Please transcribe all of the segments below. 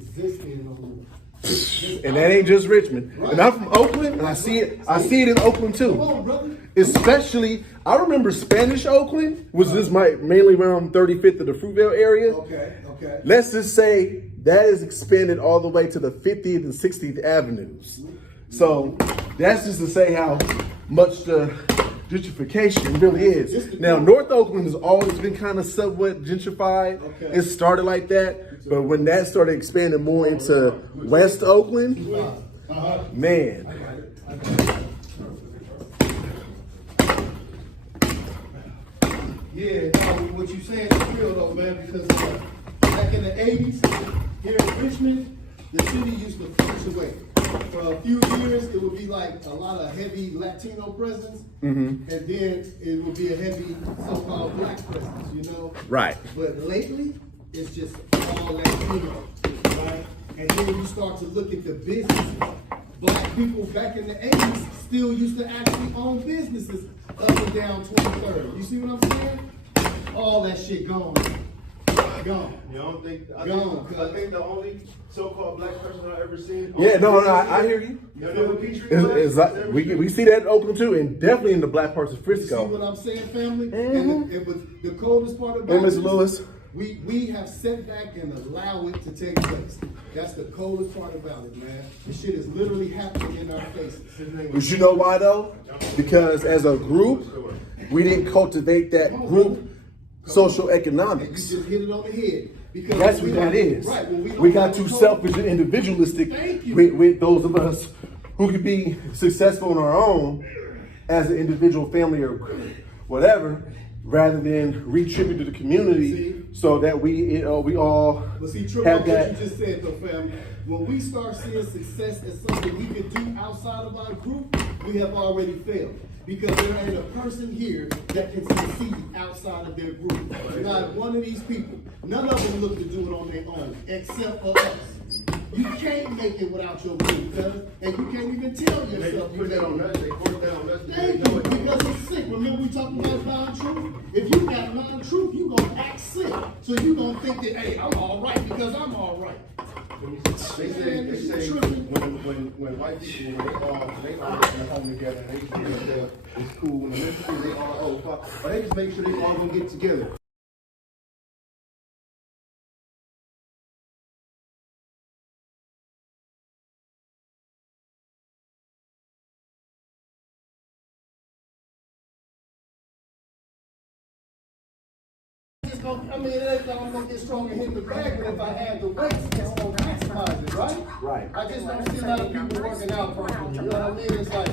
existing on And that ain't just Richmond. Right. And I'm from Oakland, and I see it in Oakland too. Come on, brother. Especially, I remember Spanish Oakland was just mainly around 35th of the Fruitvale area. Okay. Let's just say that is expanded all the way to the 50th and 60th Avenues. So that's just to say how much the gentrification really is. Now, North Oakland has always been kind of somewhat gentrified. Okay. It started like that, but when that started expanding more into West Oakland, man. Yeah, no, what you saying is real though, man, because back in the 80s, here in Richmond, the city used to fluctuate. For a few years, it would be like a lot of heavy Latino presence, and then it would be a heavy so-called black presence, you know? Right. But lately, it's just all Latino, right? And then you start to look at the businesses. Black people back in the 80s still used to actually own businesses up and down 23rd. You see what I'm saying? All that shit gone. Gone. You don't think? I think the only so-called black person I've ever seen. Yeah, no, I hear you. You know what Petrie It's like, we see that in Oakland too, and definitely in the black parts of You Frisco. see what I'm saying, family? And it was the coldest part about Hey, Mr. Lewis. We have sat back and allow it to take place. That's the coldest part about it, man. This shit is literally happening in our faces. But you know why though? Because as a group, we didn't cultivate that group social You economics. just hit it on the head. Because That's we what that don't- is. Right, when We don't got have too a code- selfish and individualistic Thank you. with those of us who could be successful on our own as an individual family or whatever, rather than retribute to the community See? so that we all But see, Trip, have what that. you just said though, family, when we start seeing success as something we can do outside of our group, we have already failed. Because there ain't a person here that can succeed outside of their group. Not one of these people. None of them look to do it on their own, except for us. You can't make it without your group, cuz, and you can't even tell They yourself you put that can't. on us. They forced that on us. Thank you, because it's sick. Remember we talking about non-truth? If you got non-truth, you gonna act sick. So you gonna think that, hey, I'm all right because I'm all right. They say when white people they all in a home together and they feel it's cool. When the Mexicans they all or they just make sure they all gonna get together. I mean, it ain't like I'm gonna get strong and hit the bag, but if I had the weights, it's gonna maximize it, right? Right. I just don't see a lot of people working out properly. You know what I mean? It's like,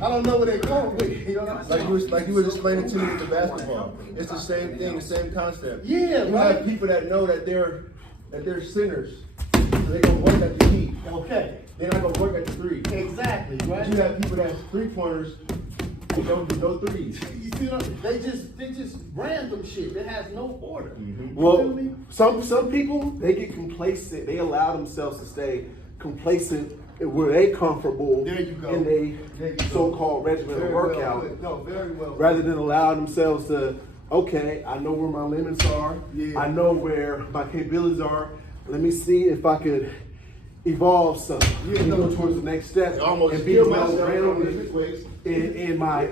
I don't know where they're going with it. You know what I'm saying? Like you were explaining to me with the basketball. It's the same thing, the same concept. Yeah, you right. have people that know that they're sinners. So they're gonna work at the heat. Okay. They're not gonna work at the three. Exactly, right? You have people that's 3-pointers who don't do no threes. You see what I'm saying? They just random shit that has no order. You feel Well, me? some people, they get complacent. They allow themselves to stay complacent where they comfortable There you go. in There you a go. so-called regimented Very well workout, put. No, very well. rather than allow themselves to, okay, I know where my limits are. Yeah. I know where my capabilities are. Let me see if I could evolve some. Yeah, and no, go towards the next step Almost and be kill well myself rounded ways. in my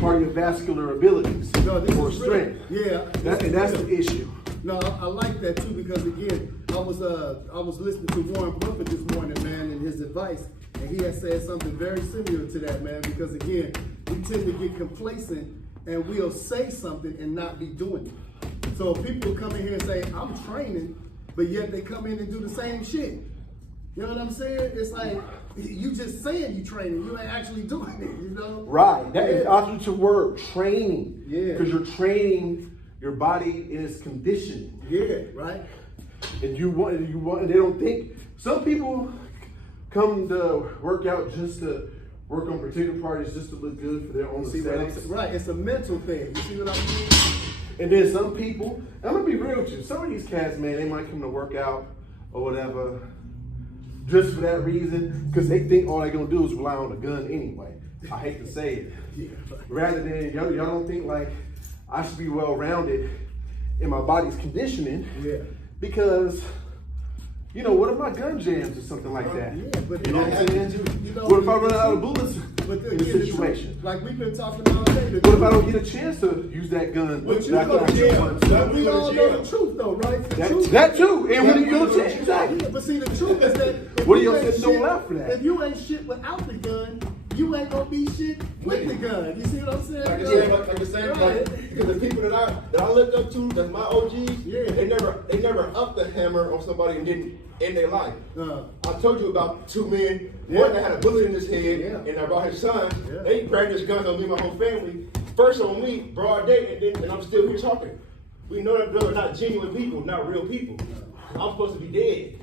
cardiovascular abilities No, this or is real. strength. Yeah. That's the issue. No, I like that too because again, I was listening to Warren Buffett this morning, man, and his advice, and he had said something very similar to that, man. Because again, we tend to get complacent and we'll say something and not be doing it. So people come in here and say, "I'm training," but yet they come in and do the same shit. You know what I'm saying? It's like you just saying you training, you ain't actually doing it. You know? Right. That is actually the word training. Yeah. Because you're training your body in its conditioning. Yeah. Right. And they don't think, some people come to work out just to work on particular parties just to look good for their own See what I'm aesthetics. saying? Right. It's a mental thing. You see what I mean? And then some people, I'm gonna be real with you, some of these cats, man, they might come to work out or whatever just for that reason, because they think all they're gonna do is rely on a gun anyway. I hate to say it. Rather than, y'all don't think like I should be well-rounded in my body's conditioning, Yeah. because You know, what if my gun jams or something like that? Yeah, but you know what I'm saying? You know, What if I run out of bullets but in the situation? Like we've been talking all day. What if I don't get a chance to use that gun? But you back know, on but we all know the truth, though, right? That too. And when you get a chance, exactly. Yeah, but see, the truth is that What do you say don't laugh for that? If you ain't shit without the gun, you ain't gonna be shit with the gun. You see what I'm saying? Like you're saying, like, because the people that I look up to, that's my OGs, yeah, they never upped the hammer on somebody and didn't end their life. I told you about two men, one that had a bullet in his head, and about his son. They brandished guns on me and my whole family. First on me, broad day, and I'm still here talking. We know that those are not genuine people, not real people. I'm supposed to be dead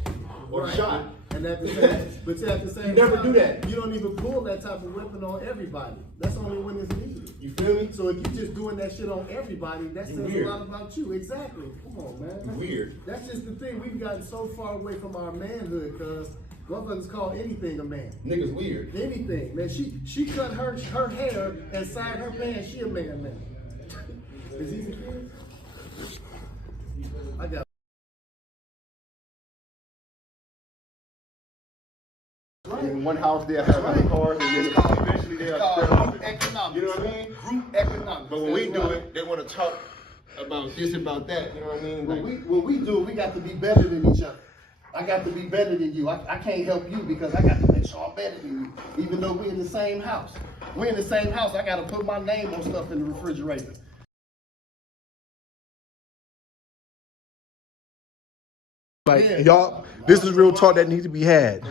or shot. And at the same, but at the same you never time, do that. You don't even pull that type of weapon on everybody. That's only when it's needed. You feel me? So if you're just doing that shit on everybody, that says weird. a lot about you. Exactly. Come on, man. Weird. That's just the thing. We've gotten so far away from our manhood because motherfuckers call anything a man. Niggas weird. Anything, man. She cut her hair and signed her pants. She a man now. Is he a kid? I got. In one house they'll have cars, and then eventually they'll Group economics. You know what I mean? Group economics. But when we do it, they want to talk about this, about that. You know what I mean? Like, When we do it, we got to be better than each other. I got to be better than you. I can't help you because I got to make sure I'm better than you. Even though we're in the same house. We're in the same house. I got to put my name on stuff in the refrigerator. Like, y'all, this is real talk that needs to be had.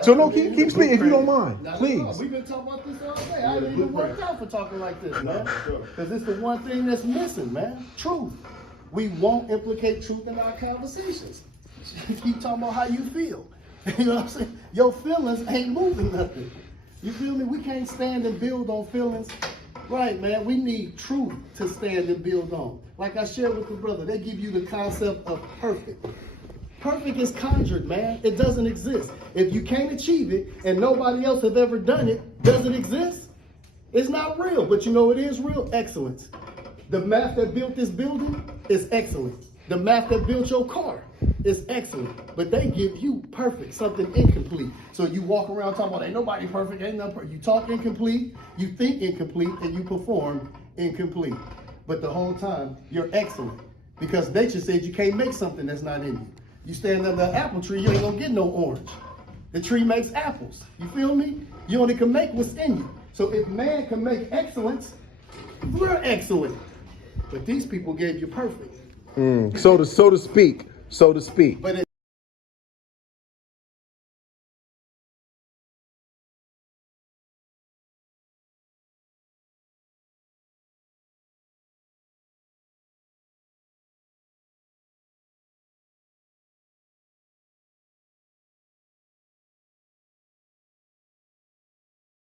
So no, keep speaking if you don't mind, please. We've been talking about this all day. I didn't even work out for talking like this, man. Because it's the one thing that's missing, man. Truth. We won't implicate truth in our conversations. Keep talking about how you feel. You know what I'm saying? Your feelings ain't moving nothing. You feel me? We can't stand and build on feelings. Right, man. We need truth to stand and build on. Like I shared with the brother, they give you the concept of perfect. Perfect is conjured, man. It doesn't exist. If you can't achieve it and nobody else has ever done it, does it exist? It's not real, but you know what is real? Excellence. The math that built this building is excellent. The math that built your car is excellent. But they give you perfect, something incomplete. So you walk around talking about ain't nobody perfect, ain't nothing perfect. You talk incomplete, you think incomplete, and you perform incomplete. But the whole time, you're excellent. Because nature said you can't make something that's not in you. You stand under an apple tree, you ain't gonna get no orange. The tree makes apples. You feel me? You only can make what's in you. So if man can make excellence, we're excellent. But these people gave you perfect. So to speak. But